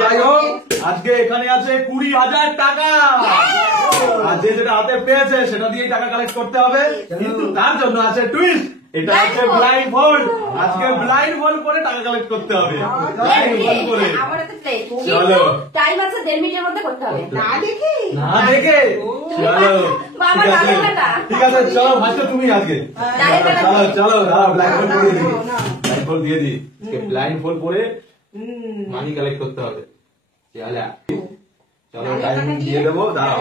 যাই হোক আজকে এখানে আছে 20,000 টাকা। আর যে যেটা হাতে পেয়েছে সেটা দিয়েই টাকা কালেক্ট করতে হবে, কিন্তু তার জন্য আছে টুইস্ট। এটা হচ্ছে ব্লাইন্ড ফোল্ড। আজকে ব্লাইন্ড ফোল্ড করে টাকা কালেক্ট করতে হবে। চলো টাইম আছে 1.5 মিনিটের মধ্যে করতে হবে। না দেখে চলো ঠিক আছে চলো ভাবছো তুমি আজকে চলো ব্লাইন্ড ফোল্ড করে দিই, ব্লাইন্ড ফোল্ড দিয়ে দিই। ব্লাইন্ড ফোল্ড করে মানি কালেক্ট করতে হবে। চলো টাইমিং দিয়ে দেবো, দাঁড়াও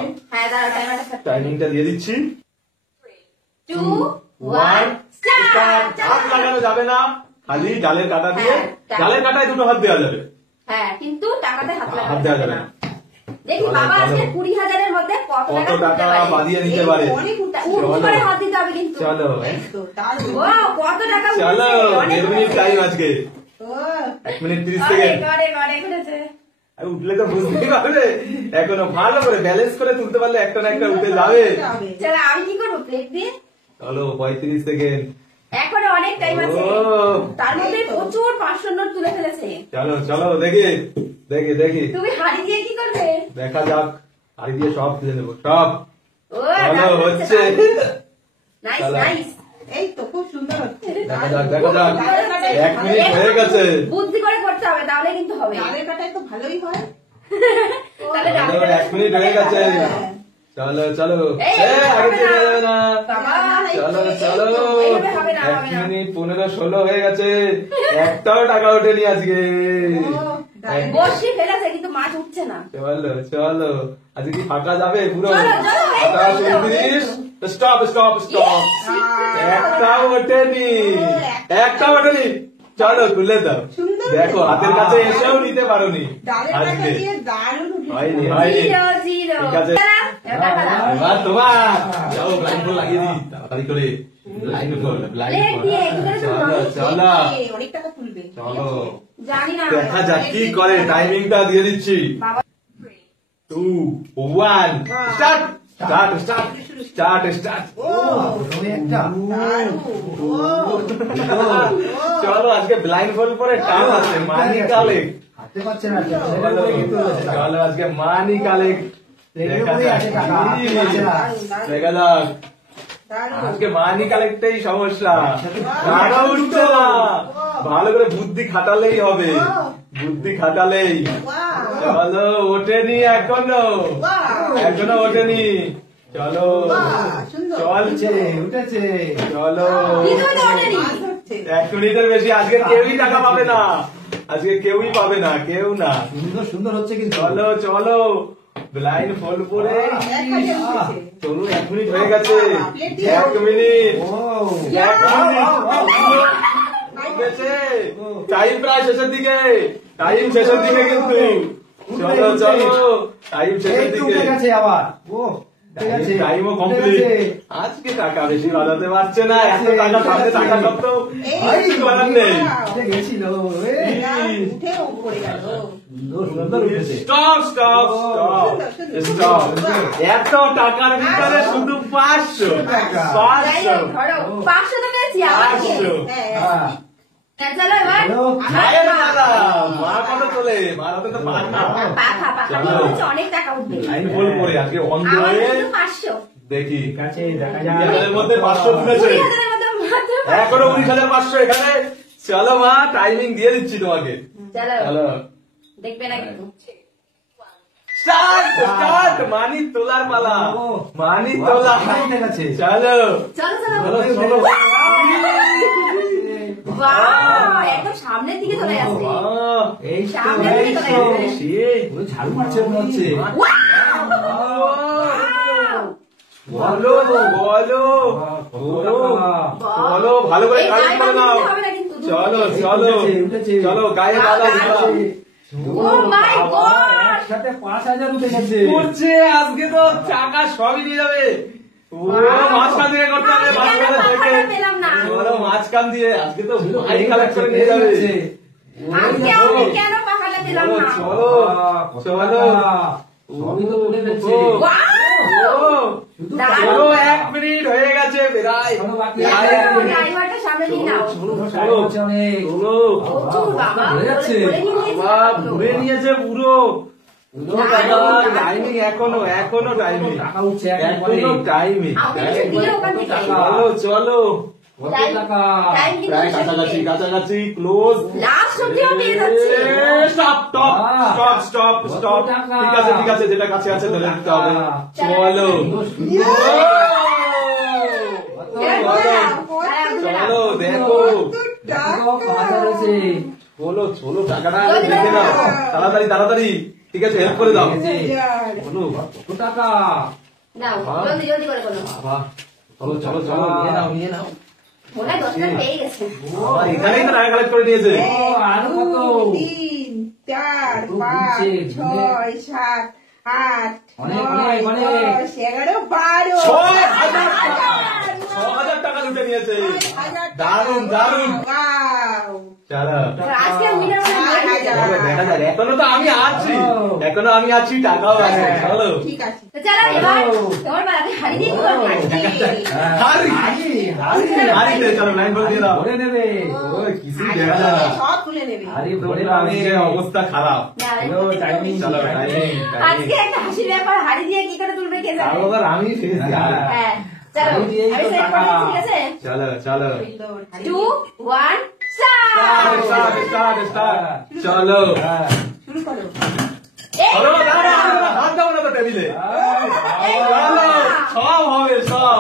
টাইমিংটা দিয়ে দিচ্ছি। 2 1 স্টার্ট। হাত লাগানো যাবে না, খালি ডালের কাঁটা দিয়ে, ডালের কাঁটায় দুটো হাত দেওয়া যাবে। হ্যাঁ, কিন্তু টাকাতে হাত দেওয়া যাবে না। দেখি বাবা আজকে 20,000 এর মধ্যে কত টাকা বাদিয়ে নিতে পারে। উপরে হাত দিতে হবে কিন্তু। চলো কত টাকা চলো 1.5 মিনিট টাইম আজকে। 1 মিনিট 30 সেকেন্ড। উঠলে তো বুঝতেই পারবে, এখনো ভালো করে ব্যালেন্স করে তুলতে পারলে একটা না একটা উঠে যাবে। চলো আমি কি করবো, প্লেট দিয়ে। চলো 35 সেকেন্ড, এখনো অনেক টাইম আছে, তার মধ্যে প্রচুর 500 নোট তুলে ফেলেছে। চলো দেখি দেখি দেখি তুমি হাড়ি দিয়ে কি করবে দেখা যাক। হাড়ি দিয়ে সব তুলে নেবো, সব হচ্ছে। নাইস নাইস, এই তো খুব সুন্দর হচ্ছে। দেখা যাক 1 মিনিট হয়ে গেছে। বুদ্ধি করে করতে হবে, তাহলে কিন্তু হবে। ডালের কাটায় তো ভালোই হয়। তাহলে 1 মিনিট হয়ে গেছে। চলো চলো আগে যাবে না। চলো 1 মিনিট 15-16 হয়ে গেছে, একটাও টাকা ওঠেনি আজকে। বসে ফেলেছে কিন্তু মাছ উঠছে না। চলো আজকে কি ফাঁকা যাবে পুরো? 37 স্টপ স্টপ স্টপ, একটাও ওঠেনি, একটাও ওঠেনি। চলো খুলে দাও, দেখো হাতের কাছে এসেও নিতে পারোনি আজকে। হয়নি ঠিক আছে, এবার তোমার যাও ব্লাইন্ড ফোল্ড লাগিয়ে দিই তাড়াতাড়ি করে। ব্লাইন্ড ফোল্ড চলো চলো অনেক টাকা তুলবে। চলো জানি না, দেখা যাক কি করে। টাইমিংটা দিয়ে দিচ্ছি। 2 1 start start start start start. চলো আজকে ব্লাইন্ড ফোল্ড পরে টান আছে, মানি কালেক্ট হাতে পাচ্ছে না। চলো আজকে মানি কালেক্ট দেখা যাক। আজকে মানি কালেক্টেই সমস্যা, টাকা উঠছে না। ভালো করে বুদ্ধি খাটালেই হবে, বুদ্ধি খাটালেই। চলো ওঠেনি এখনো, এখনো ওঠেনি। চলো চলছে, উঠেছে। চলো 1 মিনিটের বেশি আজকে কেউই টাকা পাবে না, আজকে কেউই পাবে না, কেউ না। সুন্দর সুন্দর হচ্ছে কিন্তু। চলো চলো ব্লাইন্ড ফোল্ড করে চলো 1 মিনিট হয়ে গেছে। 1 মিনিট টাইম প্রায় শেষের দিকে, টাইম শেষের দিকে কিন্তু। চলো চলো টাইম শেষের দিকে, আবার টাইমও কমপ্লিট। আজকে টাকা বেশি বাজাতে পারছে না, এত টাকা সামনে টাকা সত্ত্বেও কিছু করার নেই। Stop stop stop stop. এত টাকার ভিতরে শুধু 500 তো পেয়েছি। চলো এবার মা কত তোলে, মার হাতে তো পার না। অনেক টাকা উঠবে। লাইন ফোল্ড করে আজকে অন্ধ হয়ে 500 দেখি কাছে দেখা যায়। 20,000 এর মধ্যে 500 তুলেছে, এখনো 19,500 এখানে। চলো মা টাইমিং দিয়ে দিচ্ছি তোমাকে। চলো দেখবে না কিন্তু। স্টার্ট স্টার্ট, মানি তোলার পালা, মানি তোলা। চলো চলো চলো। একদম সামনের দিকে চলে যাচ্ছে, এই সামনের দিকে চলে যাচ্ছে। ঝাড়ু মারছে মনে হচ্ছে। বলো বলো বলো, ভালো করে কালেক্ট করে নাও। চলো চলো চলো গায়ে বাঁধা একসাথে 5,000 উঠে গেছে। উঠছে আজকে তো টাকা সবই নিয়ে যাবে। মাঝখান থেকে করতে হবে, মাঝখান দিয়ে আজকে তো ভাই কালেক্ট করে নিয়ে যাবে। চলো চলো 1 মিনিট হয়ে গেছে। করে নিয়ে নাও। চলো টাইম আছে অনেক। চলো প্রচুর বাবা, ভরে যাচ্ছে। ভরে নিয়ে নিয়েছে বাবা টাকাগুলো। ঘুরে নিয়েছে পুরো টাইমিং এখনো টাইমিং টাকা উঠছে এখনো টাইমিং আমাকে কিছু দিলে ওখান থেকে। চলো চলো কত টাকা? টাইম কিন্তু প্রায় কাছাকাছি কাছাকাছি ক্লোজ লাস্ট অব্দিও পেয়ে যাচ্ছে। Stop stop stop stop stop টাকা। ঠিক আছে যেটা কাছে আছে ধরে নিতে হবে চলো চলো দেখো চলো চলো টাকাটা দেখে নাও তাড়াতাড়ি ঠিক আছে হেল্প করে দাও বলো কত টাকা? নাও, জলদি জলদি করে করো। বাবা চলো নিয়ে নাও মনে হয় 10 টাকা পেয়ে গেছে। বাবা, এখানেই তো টাকা কালেক্ট করে নিয়েছে আরো কত? 3, 4, কত 5, ঘুরছে, 6, 7, 8, অনেক, 9, অনেক। 10, 11, 12, 6,000 টাকা লুটে নিয়েছে 6,000 দারুণ দারুণ Wow! চলো আজকে winner মানে বাড়ি যাবে। চলো, দেখা যাক এখনো তো আমি আছি টাকাও আছে চলো ঠিক আছে। তো চলো এবার তোমার বাড়ি হারিয়ে দিয়ে করো। হারি হারিতে চলো লাইন বলে দিয়ে দাও ভরে নেবে। ওই কিছুই দেখা যায় না সব তুলে নেবে। আরে ভরে তোমরা নেবে। আজকে অবস্থা খারাপ না, চলো, টাইমিং। চলো টাইমিং আজকে একটা হাসির ব্যাপার, হাড়ি দিয়ে কি করে তুলবে কে জানে। আবার আমি ফেলেছি হ্যাঁ, চলো হাড়ি দিয়েই তো আমি সেট টাকা। করছি, ঠিক আছে? চলো 2, 1, start! স্টার্ট চলো হ্যাঁ। শুরু করো। এই চলো না, দাঁড়া হাত দাও না তো টেবিলে এই না। চলো সব হবে সব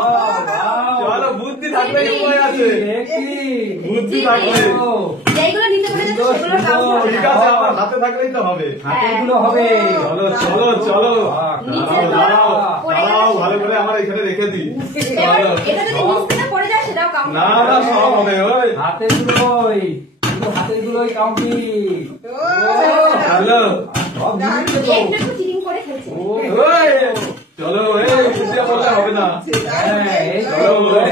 চলো বুদ্ধি থাকলে উপায় আছে বুদ্ধি থাকলে যেগুলো নিতে বলেছে সেগুলো কাউ করবে ঠিক না। আছে আমার হাতে থাকলেই তো হবে হাতেগুলো হবে। চলো নিচে দাঁড়াও পড়ে গেলে ভালো করে আমার এখানে রেখে দিই এবার চলো এটা যদি নিচ থেকে পড়ে যায় সেটাও কাউ না না সব হবে ওই হাতেগুলোই শুধু হাতেগুলোই কমপ্লিট। চলো সব জিনিস তো। একটু চিটিং করে খেলছে। ওই চলো বুদ্ধি বললে হবে না হ্যাঁ, এই তো, চলো, এই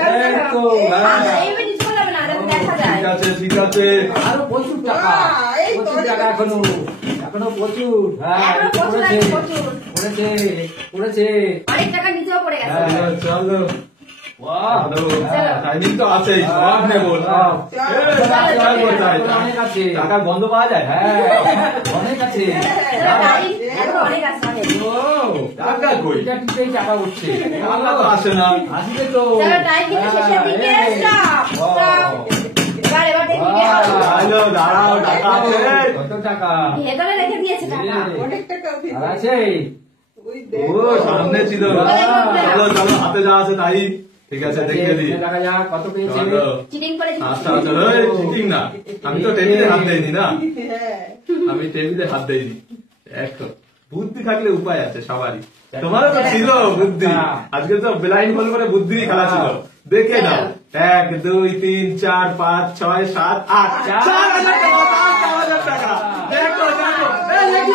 তো, হ্যাঁ। এইভাবে নিচে করলে হবে না, যাতে দেখা যায়। ঠিক আছে আরো প্রচুর টাকা, এই তো, প্রচুর টাকা এখনো প্রচুর। হ্যাঁ, এখনো প্রচুর পড়েছে, আছে, প্রচুর। পড়েছে। অনেক টাকা নিচেও পড়ে গেছে। হ্যাঁ। চলো বাহ, টাইমিং তো আছে সব নেবো অনেক আছে। টাকার গন্ধ পাওয়া যায় হ্যাঁ, অনেক আছে। এখন অনেক আছে, অনেক। ও, টাকা কই এটা টিপেই টাকা উঠছে। টাকা তো আসে না আসবে তো। চলো, টাইম কিন্তু শেষের দিকে। হ্যাঁ, Stop, ও। stop। এবার দেখি কে বাহ। হবে। হ্যালো দাঁড়াও টাকা আছে কত টাকা? ভেতরে রেখে দিয়েছে টাকা। অনেক টাকা আর ভিতরে। আছে? ওই ও দেখো। সামনে ছিল চলো হাতে যা আছে তাই ঠিক আছে দেখিয়ে দিই দেখা যাক কত পেয়েছে। চলো চিটিং করে আচ্ছা চলো চিটিং না আমি তো টেবিলে হাত দেইনি না হ্যাঁ। আমি টেবিলে হাত দেইনি দেখো বুদ্ধি থাকলে উপায় আছে সবারই তোমারও তো ছিল বুদ্ধি আজকে তো ব্লাইন্ড বল করে বুদ্ধিরই খেলা ছিল দেখে নাও 1 2 3 4 5 6 7 8 4,000 টাকা 4,000 টাকা দেখো এই দেখি